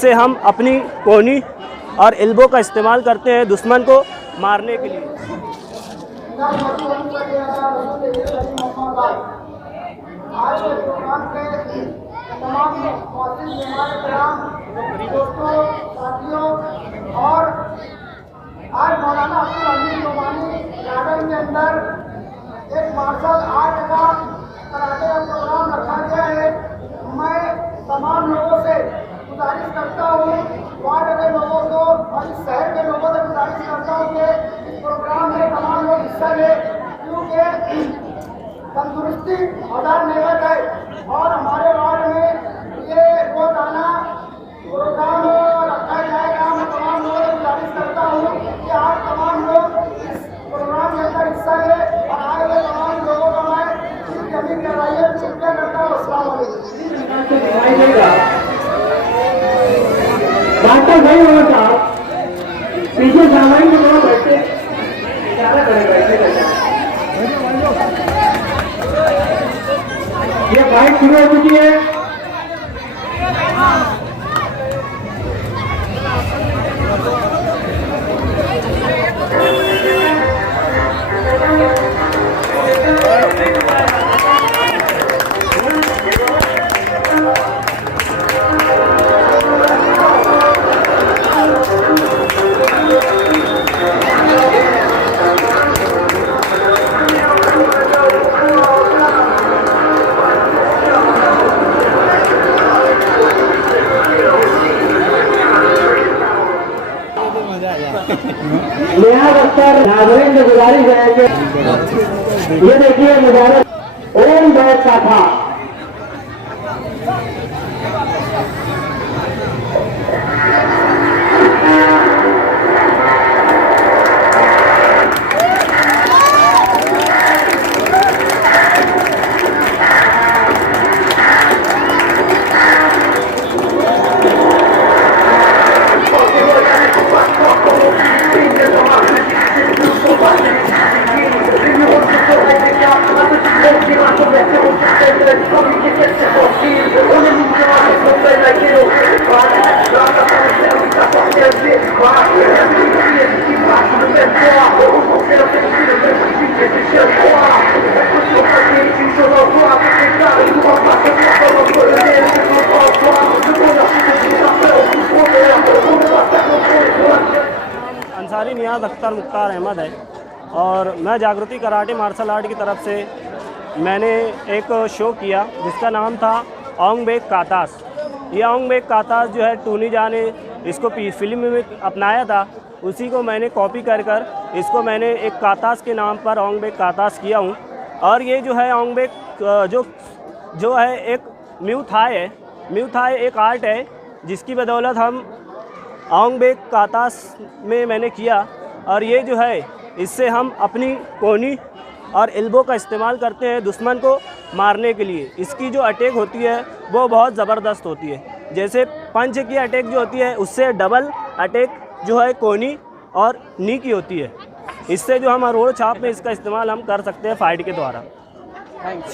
इससे हम अपनी कोहनी और एल्बो का इस्तेमाल करते हैं दुश्मन को मारने के लिए। आज के प्रोग्राम के तमाम दोस्तों, साथियों और आज मौलाना अब्दुल हमीद नोमानी गार्डन के अंदर एक मार्शल आर्ट का कराटे का प्रोग्राम रखा गया है। मैं तमाम लोगों से गुजारिश करता हूँ, वार्ड के लोगों को और इस शहर के लोगों से गुजारिश करता हूँ कि इस प्रोग्राम में तमाम लोग हिस्सा लें, क्योंकि तंदुरुस्ती हजार नेमत है और हमारे वार्ड में ये रोजाना प्रोग्राम रखा जाएगा। मैं तमाम लोगों से गुजारिश करता हूँ कि आप तमाम लोग इस प्रोग्राम के अंदर हिस्सा लें और आए हुए तमाम लोगों का मैं जमीन करवाइए शुक्रिया करता हूँ। अस्सलाम वालेकुम। पीछे सामाइन के लोग बैठे इशारा करे बैठे ये फाइट शुरू हो चुकी है। लिहाज अख्तर नाज़रीन से गुजारिश है कि ये देखिए नजारा ओम बैठ का था। अंसारी नियाज़ अख्तर मुख्तार अहमद है और मैं जागृति कराटे मार्शल आर्ट की तरफ से मैंने एक शो किया जिसका नाम था ओंग बेक कातास। ये ओंग बेक कातास जो है टूनी जान ने इसको फिल्म में अपनाया था, उसी को मैंने कॉपी कर इसको मैंने एक कातास के नाम पर ओंग बेक कातास किया हूँ। और ये जो है ओंग बेक जो है एक म्यू थाई एक आर्ट है जिसकी बदौलत हम ओंग बेक कातास में मैंने किया। और ये जो है इससे हम अपनी कोहनी और एल्बो का इस्तेमाल करते हैं दुश्मन को मारने के लिए। इसकी जो अटैक होती है वो बहुत ज़बरदस्त होती है। जैसे पंच की अटैक जो होती है उससे डबल अटैक जो है कोहनी और नी की होती है। इससे जो हम अरोड़ छाप में इसका इस्तेमाल हम कर सकते हैं फाइट के द्वारा। ठीक है।